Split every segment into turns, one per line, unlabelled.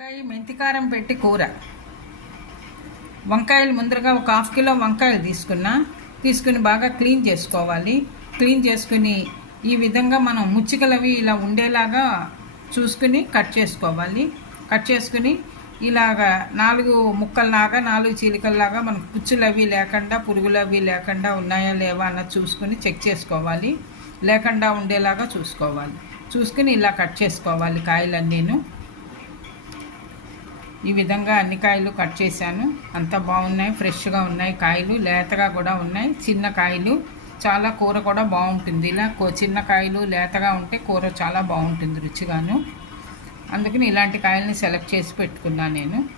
వంకాయ మెంతికారం పెట్టి కూర. వంకాయలు ముందరగా ఒక హాఫ్ కిలో వంకాయలు తీసుకున్నా. తీసుకుని బాగా క్లీన్ చేసుకోవాలి. క్లీన్ చేసుకుని ఈ విధంగా మనం ముచ్చికలవి ఇలా ఉండేలాగా చూసుకుని కట్ చేసుకోవాలి. కట్ చేసుకుని ఇలాగా నాలుగు ముక్కల్లాగా నాలుగు చీలికల్లాగా మనకు పుచ్చులు అవి లేకుండా పురుగులు అవి లేకుండా ఉన్నాయా లేవా అన్నది చూసుకుని చెక్ చేసుకోవాలి. లేకుండా ఉండేలాగా చూసుకోవాలి. చూసుకుని ఇలా కట్ చేసుకోవాలి కాయలన్నీను. ఈ విధంగా అన్ని కాయలు కట్ చేశాను. అంత బాగున్నాయి ఫ్రెష్గా ఉన్నాయి కాయలు లేతగా కూడా ఉన్నాయి. చిన్న కాయలు చాలా కూర కూడా బాగుంటుంది. ఇలా కో- చిన్న కాయలు లేతగా ఉంటే కూర చాలా బాగుంటుంది రుచిగాను. అందుకని ఇలాంటి కాయల్ని సెలెక్ట్ చేసి పెట్టుకున్నాను నేను.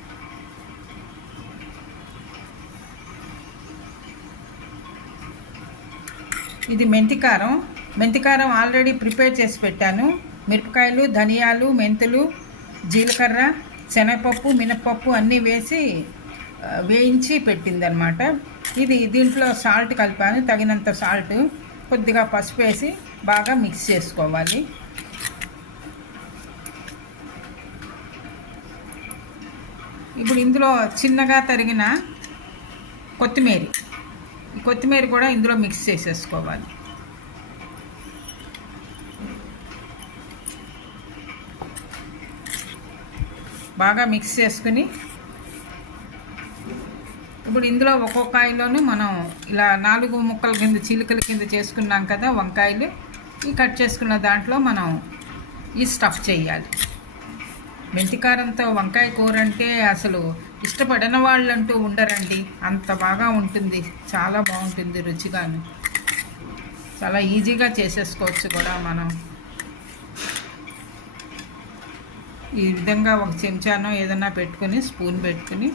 ఇది మెంతికారం మెంతికారం ఆల్రెడీ ప్రిపేర్ చేసి పెట్టాను. మిరపకాయలు ధనియాలు మెంతులు జీలకర్ర శనగపప్పు మినపప్పు అన్నీ వేసి వేయించి పెట్టిందనమాట ఇది దీంట్లో సాల్ట్ కలిపాను. తగినంత సాల్ట్ కొద్దిగా పసుపు వేసి బాగా మిక్స్ చేసుకోవాలి. ఇప్పుడు ఇందులో చిన్నగా తరిగిన కొత్తిమీర. కొత్తిమీర కూడా ఇందులో మిక్స్ చేసేసుకోవాలి. బాగా మిక్స్ చేసుకుని ఇప్పుడు ఇందులో ఒక్కొక్కాయలోనూ మనం ఇలా నాలుగు ముక్కల కింద చిలుకల కింద చేసుకున్నాం కదా వంకాయలు ఈ కట్ చేసుకున్న దాంట్లో మనం ఈ స్టఫ్ చేయాలి. మెంతికారంతో వంకాయ కూర అంటే అసలు ఇష్టపడిన వాళ్ళంటూ ఉండరండి. అంత బాగా ఉంటుంది. చాలా బాగుంటుంది రుచిగాను. చాలా ఈజీగా చేసేసుకోవచ్చు కూడా మనం. ఈ విధంగా ఒక చెంచానో ఏదైనా పెట్టుకొని స్పూన్ పెట్టుకుని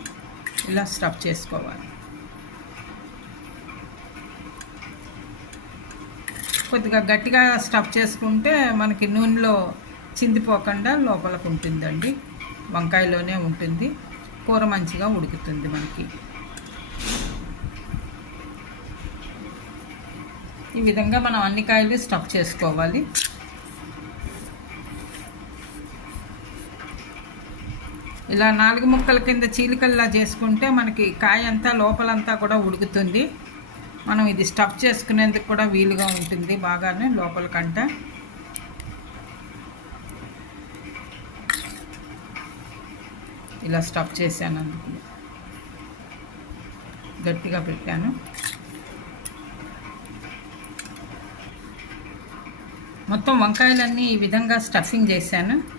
ఇలా స్టఫ్ చేసుకోవాలి. కొద్దిగా గట్టిగా స్టఫ్ చేసుకుంటే మనకి నూనెలో చిందిపోకుండా లోపలకు ఉంటుందండి. వంకాయలోనే ఉంటుంది. కూర మంచిగా ఉడుకుతుంది మనకి. ఈ విధంగా మనం అన్ని కాయలు స్టఫ్ చేసుకోవాలి. ఇలా నాలుగు ముక్కల కింద చీలికల్లా చేసుకుంటే మనకి కాయ అంతా లోపలంతా కూడా ఉడుకుతుంది. మనం ఇది స్టఫ్ చేసుకునేందుకు కూడా వీలుగా ఉంటుంది బాగానే లోపల కంట. ఇలా స్టఫ్ చేశాను అందుకు. గట్టిగా పెట్టాను. మొత్తం వంకాయలన్నీ ఈ విధంగా స్టఫింగ్ చేశాను.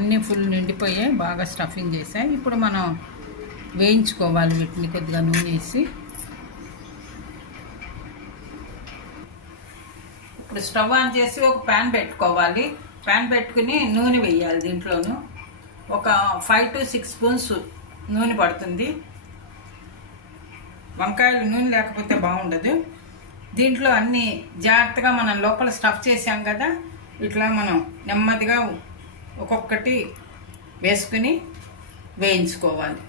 అన్నీ ఫుల్ నిండిపోయాయి బాగా స్టఫింగ్ చేసాయి ఇప్పుడు మనం వేయించుకోవాలి వీటిని కొద్దిగా నూనె వేసి. ఇప్పుడు స్టవ్ ఆన్ చేసి ఒక ప్యాన్ పెట్టుకోవాలి. ప్యాన్ పెట్టుకుని నూనె వేయాలి దీంట్లోను. ఒక ఫైవ్ టు సిక్స్ స్పూన్స్ నూనె పడుతుంది. వంకాయలు నూనె లేకపోతే బాగుండదు. దీంట్లో అన్నీ జాగ్రత్తగా మనం లోపల స్టఫ్ చేసాం కదా ఇట్లా మనం నెమ్మదిగా ఒక్కొక్కటి వేసుకుని వేయించుకోవాలి.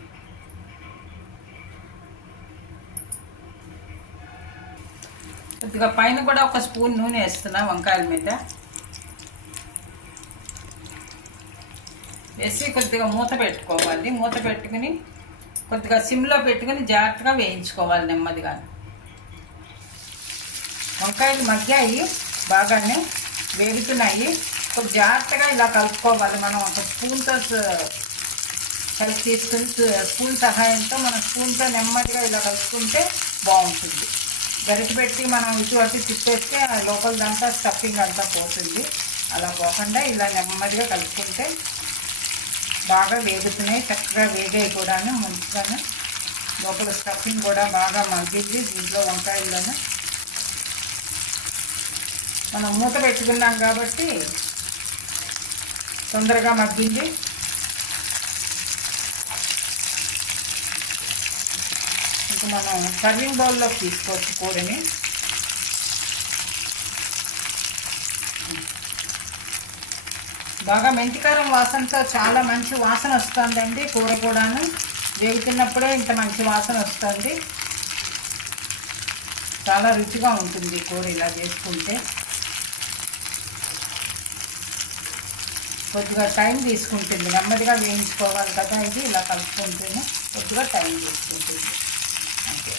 కొద్దిగా పైన కూడా ఒక స్పూన్ నూనె వేస్తున్నా వంకాయల మీద. వేసి కొద్దిగా మూత పెట్టుకోవాలి. మూత పెట్టుకుని కొద్దిగా సిమ్లో పెట్టుకుని జాగ్రత్తగా వేయించుకోవాలి నెమ్మదిగా. వంకాయలు మగ్గాయి బాగానే. వేగుతున్నాయి. కొంచెం జాగ్రత్తగా ఇలా కలుపుకోవాలి మనం. ఒక స్పూన్తో కలిసి తీసుకుని స్పూన్ సహాయంతో మనం స్పూన్తో నెమ్మదిగా ఇలా కలుపుకుంటే బాగుంటుంది. గరిటె పెట్టి మనం ఇటువంటి తిప్పేస్తే ఆ లోపలదంతా స్టఫింగ్ అంతా పోతుంది. అలా పోకుండా ఇలా నెమ్మదిగా కలుపుకుంటే బాగా వేగుతున్నాయి. చక్కగా వేగాయి కూడాను. మంచిగాను. లోపల స్టఫింగ్ కూడా బాగా మగ్గింది. దీంట్లో వంకాయల్లోనే మనం మూత పెట్టుకున్నాం కాబట్టి తొందరగా మగ్గింది. ఇంకా మనం సర్వింగ్ బౌల్లోకి తీసుకోవచ్చు కూరని. బాగా మెంతికారం వాసనతో చాలా మంచి వాసన వస్తుందండి కూర కూడాను. వేగుతున్నప్పుడే ఇంత మంచి వాసన వస్తుంది. చాలా రుచిగా ఉంటుంది కూర ఇలా చేసుకుంటే. కొద్దిగా టైం తీసుకుంటుంది. నెమ్మదిగా వేయించుకోవాలి కదా ఇది ఇలా కలుపుకుంటుంది కొద్దిగా టైం తీసుకుంటుంది. అంతే.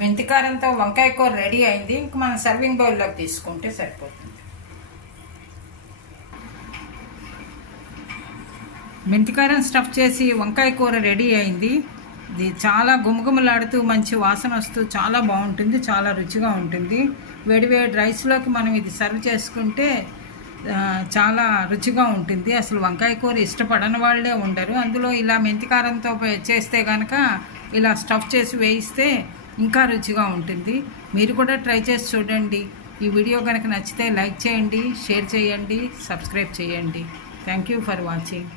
మెంతికారంతో వంకాయ కూర రెడీ అయింది. ఇంక మనం సర్వింగ్ బౌల్లోకి తీసుకుంటే సరిపోతుంది. మెంతికారం స్టఫ్ చేసి వంకాయ కూర రెడీ అయింది. ఇది చాలా గుమగుమలాడుతూ మంచి వాసన వస్తూ చాలా బాగుంటుంది చాలా రుచిగా ఉంటుంది. వేడివేడి రైస్లోకి మనం ఇది సర్వ్ చేసుకుంటే చాలా రుచిగా ఉంటుంది. అసలు వంకాయ కూర ఇష్టపడని వాళ్ళే ఉండరు. అందులో ఇలా మెంతికారంతో చేస్తే కనుక ఇలా స్టఫ్ చేసి వేయిస్తే ఇంకా రుచిగా ఉంటుంది. మీరు కూడా ట్రై చేసి చూడండి. ఈ వీడియో కనుక నచ్చితే లైక్ చేయండి షేర్ చేయండి సబ్స్క్రైబ్ చేయండి. Thank you for watching.